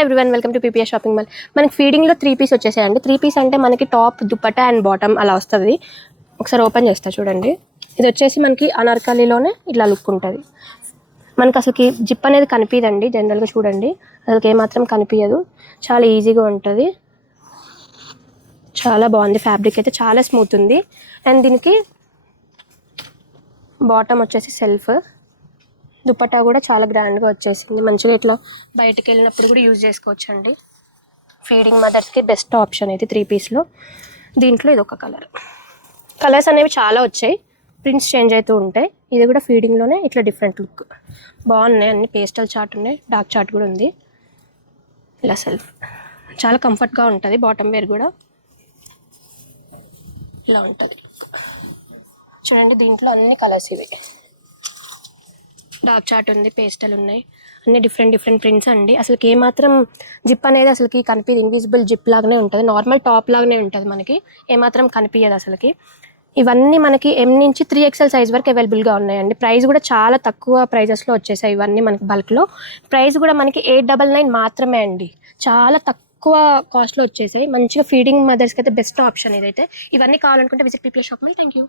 Hi everyone, welcome to PPS shopping mall. మనకి ఫీడింగ్లో 3 piece వచ్చేసాయండి. 3 piece అంటే మనకి టాప్, దుపట్టా అండ్ బాటమ్ అలా వస్తుంది. ఒకసారి ఓపెన్ చేస్తా చూడండి. ఇది వచ్చేసి మనకి అనార్కలీలోనే ఇట్లా లుక్ ఉంటుంది. మనకి అసలుకి జిప్ అనేది కనిపించదండి. జనరల్గా చూడండి, అసలుకి ఏమాత్రం కనిపించదు. చాలా ఈజీగా ఉంటుంది. చాలా బాగుంది. ఫ్యాబ్రిక్ అయితే చాలా స్మూత్ ఉంది. అండ్ దీనికి బాటమ్ వచ్చేసి సెల్ఫ్, దుపట్టా కూడా చాలా గ్రాండ్గా వచ్చేసింది. మంచిగా ఇట్లా బయటికి వెళ్ళినప్పుడు కూడా యూజ్ చేసుకోవచ్చు అండి. ఫీడింగ్ మదర్స్కి బెస్ట్ ఆప్షన్ అయితే 3 పీస్లో. దీంట్లో ఇది ఒక కలర్స్ అనేవి చాలా వచ్చాయి. ప్రింట్స్ చేంజ్ అవుతూ ఉంటాయి. ఇది కూడా ఫీడింగ్లోనే ఇట్లా డిఫరెంట్ లుక్ బాగున్నాయి. అన్ని పేస్టల్ చార్ట్ ఉన్నాయి, డార్క్ చార్ట్ కూడా ఉంది. ఇలా సెల్ఫ్ చాలా కంఫర్ట్గా ఉంటుంది. బాటమ్ వేర్ కూడా ఇలా ఉంటుంది చూడండి. దీంట్లో అన్ని కలర్స్ ఇవి. డార్క్ చార్ట్ ఉంది, పేస్టల్ ఉన్నాయి, అన్ని డిఫరెంట్ ప్రింట్స్ అండి. అసలుకి ఏమాత్రం జిప్ అనేది అసలుకి కనిపించదు. ఇన్విజిబుల్ జిప్ లాగానే ఉంటుంది. నార్మల్ టాప్ లాగానే ఉంటుంది. మనకి ఏమాత్రం కనిపించదు అసలుకి. ఇవన్నీ మనకి M నుంచి 3XL సైజ్ వరకు అవైలబుల్గా ఉన్నాయండి. ప్రైస్ కూడా చాలా తక్కువ ప్రైజెస్లో వచ్చేసాయి ఇవన్నీ మనకి బల్క్లో. ప్రైస్ కూడా మనకి 899 మాత్రమే అండి. చాలా తక్కువ కాస్ట్లో వచ్చేసాయి. మంచిగా ఫీడింగ్ మదర్స్కి అయితే బెస్ట్ ఆప్షన్ ఇదైతే. ఇవన్నీ కావాలనుకుంటే visit PPS shop mall. Thank you.